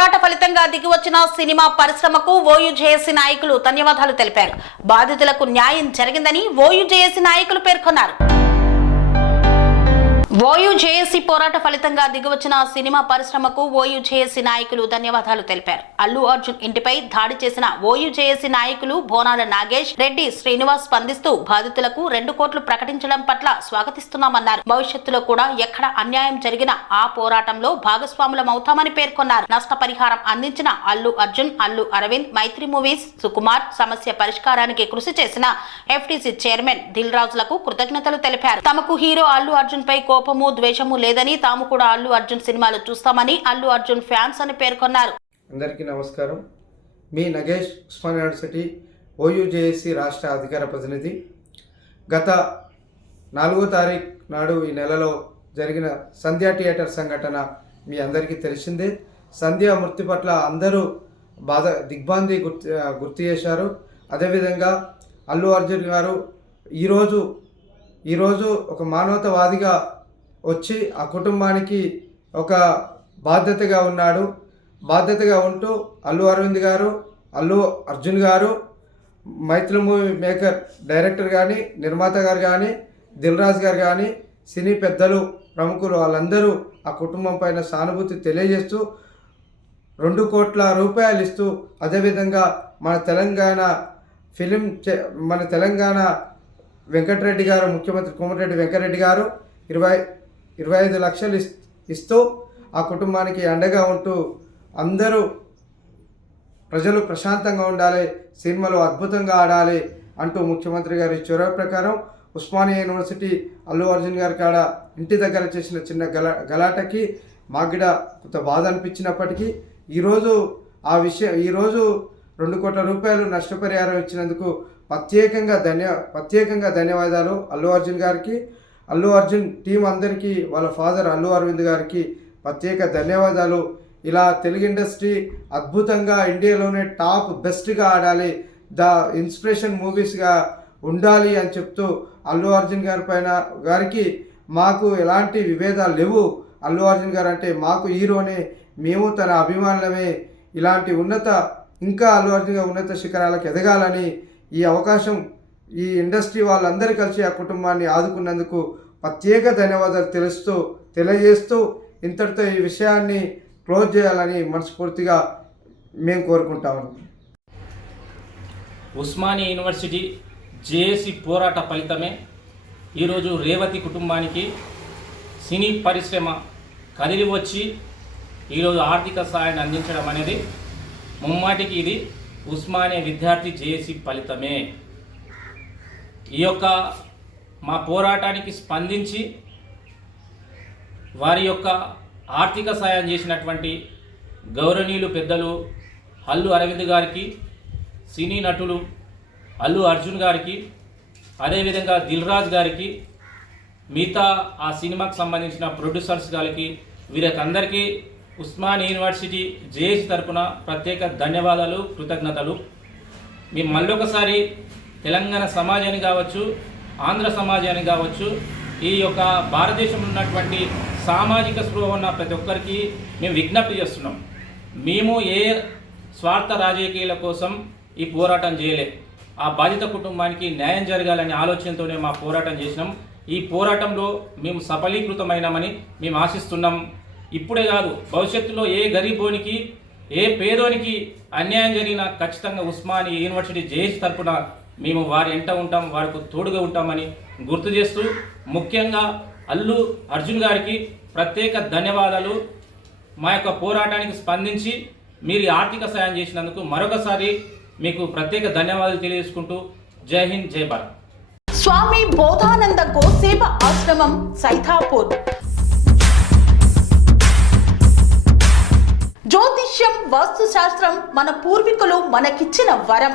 పోరాట ఫలితంగా దిగివచ్చిన సినిమా పరిశ్రమకు ఓయూ నాయకులు ధన్యవాదాలు తెలిపారు. బాధితులకు న్యాయం జరిగిందని ఓయూ నాయకులు పేర్కొన్నారు. ఓయూ జేఏసీ పోరాట ఫలితంగా దిగివచ్చిన సినిమా పరిశ్రమకు ఓయూ జేఏసీ నాయకులు ధన్యవాదాలు తెలిపారు. అల్లు అర్జున్ ఇంటిపై దాడి చేసిన ఓయూ జేఏసీ నాయకులు బోనాల నాగేష్ రెడ్డి శ్రీనివాస్ స్పందిస్తూ బాధితులకు రెండు కోట్లు ప్రకటించడం పట్ల స్వాగతిస్తున్నామన్నారు. భవిష్యత్తులో కూడా ఎక్కడ అన్యాయం జరిగినా ఆ పోరాటంలో భాగస్వాములమవుతామని పేర్కొన్నారు. నష్టపరిహారం అందించిన అల్లు అర్జున్ అల్లు అరవింద్ మైత్రి మూవీస్ సుకుమార్ సమస్య పరిష్కారానికి కృషి చేసిన ఎఫ్టీసీ చైర్మన్ దిల్ రాజులకు కృతజ్ఞతలు తెలిపారు. తమకు హీరో అల్లు అర్జున్ పై కోపము ద్వేషము లేదని తాము కూడా అల్లు అర్జున్ సినిమాలు చూస్తామని అల్లు అర్జున్ ఫ్యాన్స్ అని పేర్కొన్నారు. అందరికీ నమస్కారం. మీ నగేష్ ఉస్మాన్ యూనివర్సిటీ ఓయూజేఎస్సి రాష్ట్ర అధికార ప్రతినిధి. గత నాలుగో తారీఖు నాడు ఈ నెలలో జరిగిన సంధ్యా థియేటర్ సంఘటన మీ అందరికీ తెలిసిందే. సంధ్య మృతి పట్ల అందరూ బాధ దిగ్భాంతి గుర్తు గుర్తు చేశారు. అదేవిధంగా అల్లు అర్జున్ గారు ఈరోజు ఈరోజు ఒక మానవతావాదిగా వచ్చి ఆ కుటుంబానికి ఒక బాధ్యతగా ఉన్నాడు. బాధ్యతగా ఉంటూ అల్లు అరవింద్ గారు అల్లు అర్జున్ గారు మైత్రి మూవీ మేకర్ డైరెక్టర్ కానీ నిర్మాత గారు కానీ దిల్రాజ్ గారు కానీ సినీ పెద్దలు ప్రముఖులు వాళ్ళందరూ ఆ కుటుంబం పైన సానుభూతి తెలియజేస్తూ రెండు కోట్ల రూపాయలు ఇస్తూ అదేవిధంగా మన తెలంగాణ ఫిలిం చే- మన తెలంగాణ వెంకటరెడ్డి గారు ముఖ్యమంత్రి కోమటిరెడ్డి వెంకటరెడ్డి గారు ఇరవై ఇరవై ఐదు లక్షలు ఇస్- ఇస్తూ ఆ కుటుంబానికి అండగా ఉంటూ అందరూ ప్రజలు ప్రశాంతంగా ఉండాలి సినిమాలు అద్భుతంగా ఆడాలి అంటూ ముఖ్యమంత్రి గారి చొరవ ప్రకారం ఉస్మానియా యూనివర్సిటీ అల్లు అర్జున్ గారి కాడ ఇంటి దగ్గర చేసిన చిన్న గల గలాటకి మాగిడ కొంత బాధ అనిపించినప్పటికీ ఈరోజు ఆ విషయం ఈరోజు రెండు కోట్ల రూపాయలు నష్టపరిహారం ఇచ్చినందుకు ప్రత్యేకంగా ధన్య ప్రత్యేకంగా ధన్యవాదాలు అల్లు అర్జున్ గారికి. అల్లు అర్జున్ టీం అందరికీ వాళ్ళ ఫాదర్ అల్లు అరవింద్ గారికి ప్రత్యేక ధన్యవాదాలు. ఇలా తెలుగు ఇండస్ట్రీ అద్భుతంగా ఇండియాలోనే టాప్ బెస్ట్గా ఆడాలి ద ఇన్స్పిరేషన్ మూవీస్గా ఉండాలి అని చెప్తూ అల్లు అర్జున్ గారి పైన గారికి మాకు ఎలాంటి విభేదాలు లేవు. అల్లు అర్జున్ గారు అంటే మాకు హీరోనే మేము తన అభిమానులమే. ఇలాంటి ఉన్నత ఇంకా అల్లు అర్జున్ ఉన్నత శిఖరాలకు ఎదగాలని ఈ అవకాశం ఈ ఇండస్ట్రీ వాళ్ళందరూ కలిసి ఆ కుటుంబాన్ని ఆదుకున్నందుకు ప్రత్యేక ధన్యవాదాలు తెలుస్తూ తెలియజేస్తూ ఇంతటితో ఈ విషయాన్ని క్లోజ్ చేయాలని మనస్ఫూర్తిగా మేము కోరుకుంటాము. ఉస్మానియా యూనివర్సిటీ జేఏసీ పోరాట ఫలితమే. ఈరోజు రేవతి కుటుంబానికి సినీ పరిశ్రమ కదిలి వచ్చి ఈరోజు ఆర్థిక సహాయాన్ని అందించడం అనేది ముమ్మాటికి ఇది ఉస్మానియా విద్యార్థి జేఏసీ ఫలితమే. ఈ యొక్క మా పోరాటానికి స్పందించి వారి యొక్క ఆర్థిక సాయం చేసినటువంటి గౌరవనీయులు పెద్దలు అల్లు అరవింద్ గారికి సినీ నటులు అల్లు అర్జున్ గారికి అదేవిధంగా దిల్ రాజ్ గారికి మిగతా ఆ సినిమాకు సంబంధించిన ప్రొడ్యూసర్స్ గారికి వీరికందరికీ ఉస్మాన్ యూనివర్సిటీ జేఏసీ తరపున ప్రత్యేక ధన్యవాదాలు కృతజ్ఞతలు. మేము మళ్ళొకసారి తెలంగాణ సమాజాన్ని కావచ్చు ఆంధ్ర సమాజాన్ని కావచ్చు ఈ యొక్క భారతదేశంలో ఉన్నటువంటి సామాజిక స్పృహ ఉన్న ప్రతి ఒక్కరికి మేము విజ్ఞప్తి చేస్తున్నాం. మేము ఏ స్వార్థ రాజకీయాల కోసం ఈ పోరాటం చేయలే. ఆ బాధిత కుటుంబానికి న్యాయం జరగాలనే ఆలోచనతోనే మా పోరాటం చేసినాం. ఈ పోరాటంలో మేము సఫలీకృతమైనామని మేము ఆశిస్తున్నాం. ఇప్పుడే కాదు భవిష్యత్తులో ఏ గరీబోనికి ఏ పేదోనికి అన్యాయం జరిగినా ఖచ్చితంగా ఉస్మాని యూనివర్సిటీ జేఏసీ తరపున మేము వారి ఎంట ఉంటాం వారికి తోడుగా ఉంటామని గుర్తు చేస్తూ ముఖ్యంగా అల్లు అర్జున్ గారికి ప్రత్యేక ధన్యవాదాలు. మా యొక్క పోరాటానికి స్పందించి మీరు ఆర్థిక సాయం చేసినందుకు మరొకసారి మీకు ప్రత్యేక ధన్యవాదాలు తెలియజేసుకుంటూ జై హింద్ జై భారత్. స్వామి బోధానంద గోసేవ ఆశ్రమం సైథాపూర్ జ్యోతిష్యం వాస్తుశాస్త్రం మన పూర్వీకులు మనకిచ్చిన వరం.